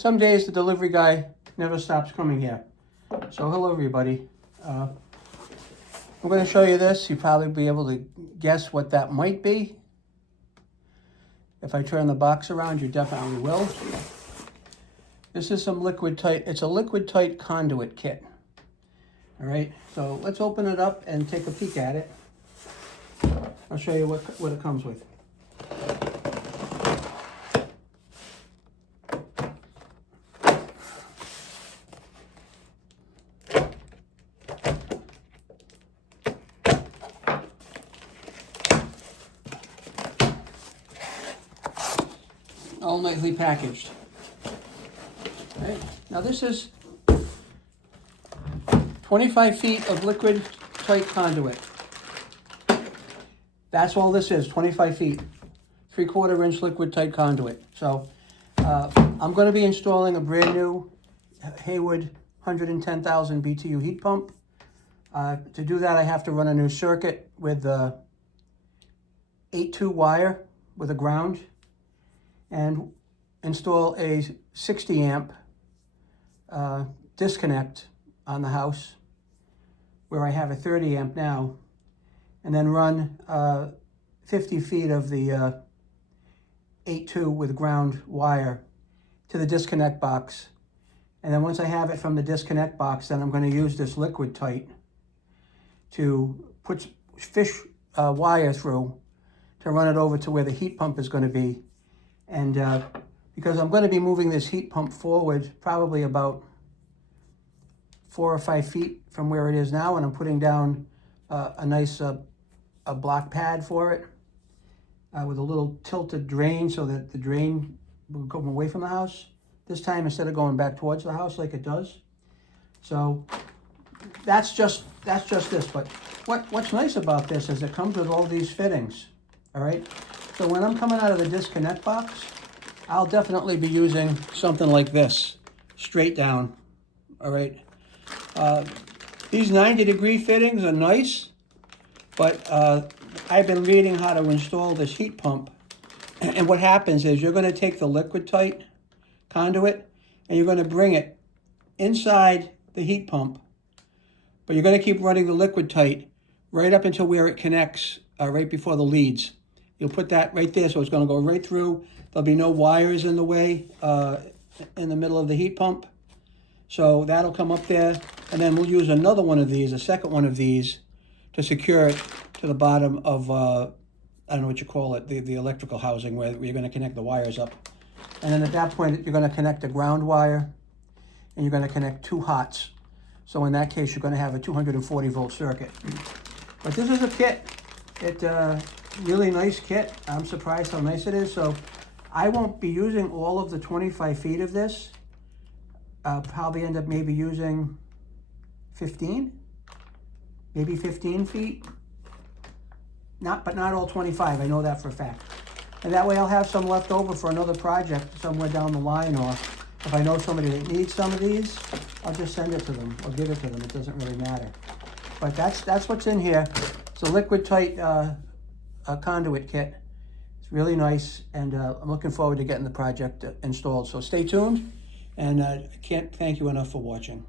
some days the delivery guy never stops coming here. So hello everybody. I'm going to show you this. You'll probably be able to guess what that might be. If I turn the box around, you definitely will. This is some liquid tight. It's a liquid tight conduit kit. All right, so let's open it up and take a peek at it. I'll show you what it comes with. All nicely packaged. All right. Now this is 25 feet of liquid tight conduit. That's all this is, 25 feet. 3/4 inch liquid tight conduit. So I'm going to be installing a brand new Hayward 110,000 BTU heat pump. To do that, I have to run a new circuit with 8-2 wire with a ground, and install a 60 amp disconnect on the house where I have a 30 amp now, and then run 50 feet of the 8-2 with ground wire to the disconnect box. And then once I have it from the disconnect box, then I'm going to use this liquid tight to put fish wire through to run it over to where the heat pump is going to be. And because I'm going to be moving this heat pump forward probably about 4 or 5 feet from where it is now, and I'm putting down a nice a block pad for it with a little tilted drain so that the drain will go away from the house this time instead of going back towards the house like it does. So that's just this. But what's nice about this is it comes with all these fittings. All right. So when I'm coming out of the disconnect box, I'll definitely be using something like this, straight down, all right? These 90-degree fittings are nice, but I've been reading how to install this heat pump, and what happens is you're gonna take the liquid tight conduit and you're gonna bring it inside the heat pump, but you're gonna keep running the liquid tight right up until where it connects, right before the leads. You'll put that right there, so it's going to go right through. There'll be no wires in the way in the middle of the heat pump. So that'll come up there, and then we'll use another one of these, a second one of these, to secure it to the bottom of, I don't know what you call it, the electrical housing where you're going to connect the wires up. And then at that point, you're going to connect a ground wire, and you're going to connect 2 hots. So in that case, you're going to have a 240 volt circuit. But this is a kit. Really nice kit. I'm surprised how nice it is. So I won't be using all of the 25 feet of this. I'll probably end up maybe using 15, maybe 15 feet. But not all 25. I know that for a fact. And that way I'll have some left over for another project somewhere down the line, or if I know somebody that needs some of these, I'll just send it to them or give it to them. It doesn't really matter. But that's what's in here. It's a liquid tight conduit kit. It's really nice, and I'm looking forward to getting the project installed. So stay tuned, and I can't thank you enough for watching.